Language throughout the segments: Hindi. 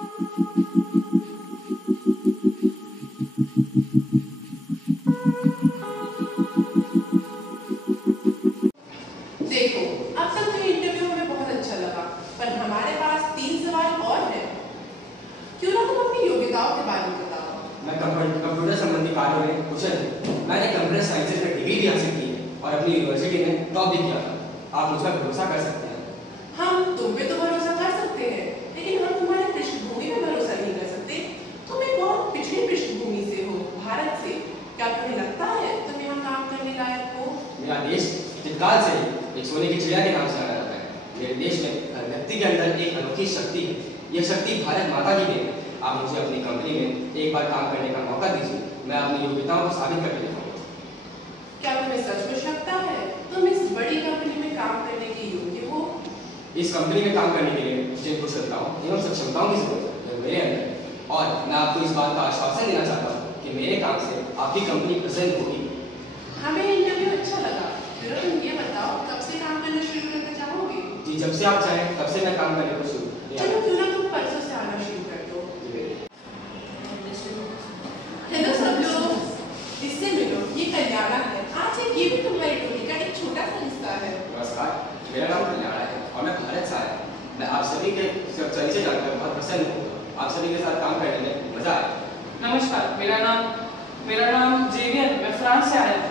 देखो, अब तक तो इंटरव्यू हमें बहुत अच्छा लगा, पर हमारे पास 3 सवाल और हैं। क्यों ना तुम अपनी योग्यताओं के बारे में बताओ। मैं कंप्यूटर संबंधी कार्यों में कुशल हूँ। मैंने कंप्यूटर साइंसेज में डिग्री भी हासिल की है और अपनी यूनिवर्सिटी में टॉप भी किया था। आप मुझ पर भरोसा कर सकते हैं। हम तुम पे तो भरोसा कर सकते हैं, लेकिन हम तुम्हारी पृष्ठभूमि पे भरोसा नहीं कर सकते। तुम एक बहुत पिछड़ी पृष्ठभूमि से हो, भारत से। क्या तुम्हें लगता है तुम यहाँ काम करने लायक हो? मेरा देश चिरकाल से एक सोने की चिड़िया के नाम से जाना जाता है। मेरे देश में हर व्यक्ति के अंदर एक अनोखी शक्ति है। यह शक्ति भारत माता की देन है। आप मुझे अपनी कंपनी में एक बार काम करने का मौका दीजिए, मैं अपनी योग्यताओं को साबित करके दिखाऊंगा। क्या तुम्हें सचमुच लगता है तुम इस बड़ी कंपनी में काम करने के योग्य हो? इस कंपनी में काम करने के लिए मुझे कुशलताओं एवं सक्षमताओं की जरूरत है मेरे अंदर, और मैं आपको इस बात का आश्वासन देना चाहता हूँ कि मेरे काम से आपकी कंपनी प्रसन्न होगी। हमें इंटरव्यू अच्छा लगा। फिर तुम ये बताओ, कब से काम करना शुरू करना चाहोगे? जी, जब से आप चाहें तब से मैं काम करने को शुरू। चलो क्यों ना तुम परसों से आना शुरू कर दो। हेलो सब लोग, इससे मिलो, ये कल्याणा है। आज ये भी तुम्हारी टोली का एक छोटा सा हिस्सा है। नमस्कार, मेरा नाम कल्याणा है और मैं भारत से आया हूँ। मैं आप सभी के परिचय जानकर बहुत प्रसन्न हूँ। आप सभी के साथ काम करने में मजा आया। नमस्कार, मेरा नाम जेवियर, मैं फ्रांस से आया हूँ।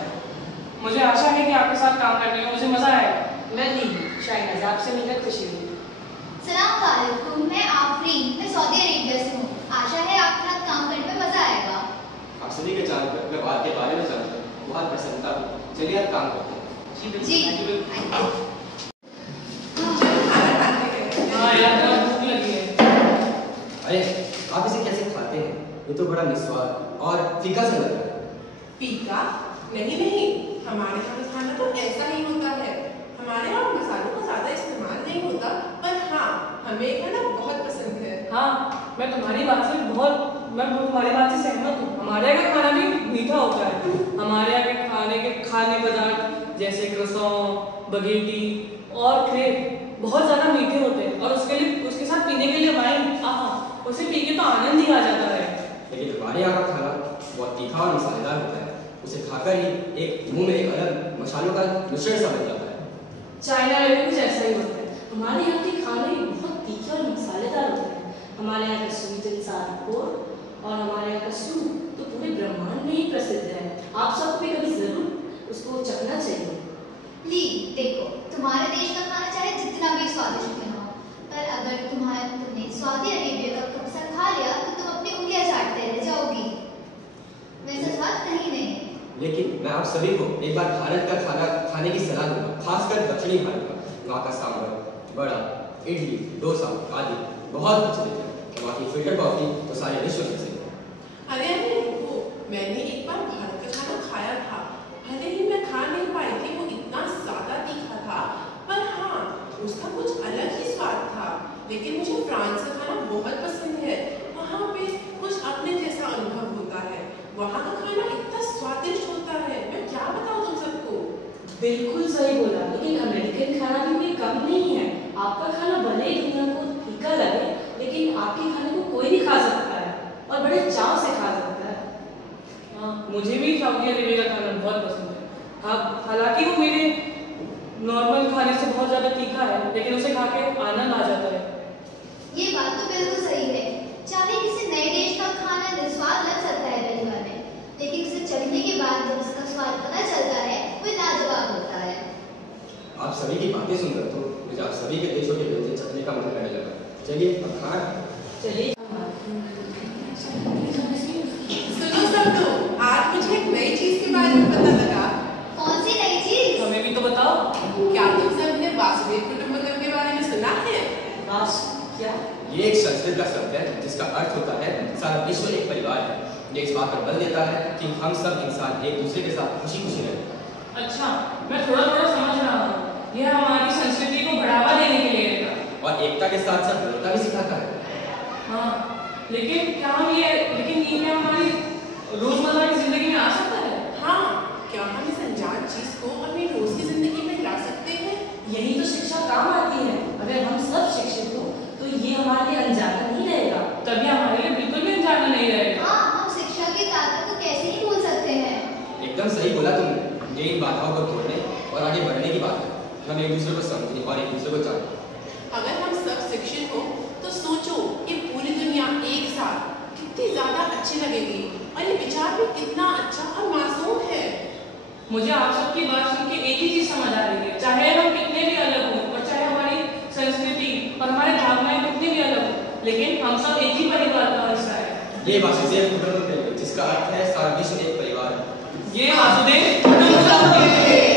मुझे आशा है कि आपके साथ काम करने में मुझे मजा आएगा। मैं दी शायद आपसे मिलकर खुशी हुई। सलाम वालेकुम, मैं आफरीन, मैं सऊदी अरेबिया से हूँ। आशा है आपके साथ काम करने में मजा आएगा। आप सभी के जानकर व्यवहार के बारे में जानकर बहुत प्रसन्नता हुई। चलिए आप काम करते हैं। जी हाँ यार, बहुत भूख लगी है। अरे आप इसे कैसे खाते हैं? ये तो बड़ा निस्वाद और फीका सा लग रहा है। फीका? नहीं, हमारे यहाँ का खाना तो ऐसा ही होता है। हमारे यहाँ मसालों का ज्यादा इस्तेमाल नहीं होता, पर हाँ, हमें ये खाना बहुत पसंद है। हाँ, मैं तुम्हारी बात से सहमत हूँ। हमारे यहाँ का खाना भी मीठा होता है। हमारे यहाँ के खाने पदार्थ जैसे क्रोसॉन, बगेटी और क्रेप बहुत ज़्यादा मीठे होते हैं, और उसके साथ पीने के लिए वाइन, आहा, उसे पी के तो आनंद ही आ जाता है। लेकिन हमारे यहाँ का खाना बहुत तीखा और मसालेदार होता है। उसे खाकर ही एक मुंह में एक अलग मसालों का मिश्रण सा बन जाता है। चाइना में भी कुछ ऐसा ही होता है। हमारे यहाँ के खाने बहुत तीखे और मसालेदार होते हैं। हमारे यहाँ का स्वीट एंड सावर पोर्क और हमारे यहाँ का सूप तो पूरे ब्रह्मांड में ही प्रसिद्ध है। आप सबको भी कभी जरूर उसको चखना चाहिए। ली, देखो, तुम्हारे देश का खाना चाहे जितना भी स्वादिष्ट क्यों ना हो, पर अगर तुमने सऊदी अरेबिया का कब्जा खा लिया तो तुम अपनी उंगलियां चाटते रह जाओगी। वैसा स्वाद कहीं नहीं है। लेकिन मैं आप सभी को एक बार भारत का खाना खाने की सलाह दूंगा, खासकर दक्षिणी भारत का। वहाँ का सांभर, बड़ा, इडली, डोसा आदि बहुत प्रचलित है। वहाँ की फिल्टर कॉफी तो सारे विश्व में प्रसिद्ध है। अरे रुको, मैंने एक बार भारत का खाना खाया था। भले ही मैं खा नहीं पाई थी, वो इतना ज्यादा तीखा था, पर हाँ, उसका कुछ अलग ही स्वाद था। लेकिन मुझे फ्रांस का खाना बहुत पसंद है। वहाँ पे कुछ अपने जैसा अनुभव होता है। वहाँ का खाना इतना स्वादिष्ट होता है, मैं क्या बताऊँ तुम सबको। बिल्कुल सही बोला, लेकिन अमेरिकन खाना भी कोई कम नहीं है। आपका खाना भले ही दुनिया को फीका लगे, लेकिन आपके खाने को कोई भी खा सकता है और बड़े चाव से खा सकता है। हाँ, मुझे भी सऊदी अरेबिया का खाना बहुत पसंद है। हाँ, हालांकि वो मेरे नॉर्मल खाने से बहुत ज़्यादा तीखा है, लेकिन उसे खा के आनंद आ जाता है। ये बात तो बिल्कुल सही है। चाहे किसी नए देश का खाना निस्वाद लग सकता है पहली बार में, लेकिन उसे चखने के बाद जब उसका स्वाद पता चलता है, वो लाजवाब होता है। आप सभी की बातें सुनकर तो मुझे आप सभी के देशों के व्यंजन चखने का मन करने लगा। चलिए अब खाना चलिए। सुनो सब लोग, आज मुझे एक नई चीज के बारे में पता लगा। कौन सी नई चीज? हमें भी तो बताओ। क्या तुम सबने वासुदेव कुटुंबकम के बारे में सुना है? क्या? ये एक संस्कृत का शब्द है जिसका अर्थ होता है सारा विश्व एक परिवार है। ये इस बात पर बल देता है कि हम सब इंसान एक दूसरे के साथ खुशी खुशी रहें। अच्छा, मैं थोड़ा समझ रहा हूँ। यह हमारी संस्कृति को बढ़ावा देने के लिए है और एकता के साथ साथ विविधता भी सिखाता है। हाँ, लेकिन ये हमारी रोजमर्रा की जिंदगी में आ सकता है? हाँ, क्या हम इस अनजान चीज को अपनी रोज की जिंदगी में ला सकते हैं? यही तो शिक्षा काम आती है। अगर हम सब शिक्षित हो तो ये हमारे लिए अनजाना नहीं रहेगा। ये इन बाधाओं को तोड़ने और आगे बढ़ने की बात है। हम एक दूसरे को समझें और एक दूसरे को जानें। अगर हम सब शिक्षित हो तो सोचो कि पूरी दुनिया एक साथ कितनी ज्यादा अच्छी लगेगी और ये विचार भी कितना अच्छा और मासूम है। मुझे आप सबकी बात सुन के एक ही चीज समझ आ रही है, चाहे हम कितने भी अलग हों और चाहे हमारी संस्कृति और हमारी भावनाएं कितनी भी अलग हो, लेकिन हम सब एक ही परिवार का हिस्सा है। ये वासुदेव कुटुंबकम, जिसका अर्थ है सारा विश्व एक परिवार है। ये वासुदेव कुटुंबकम।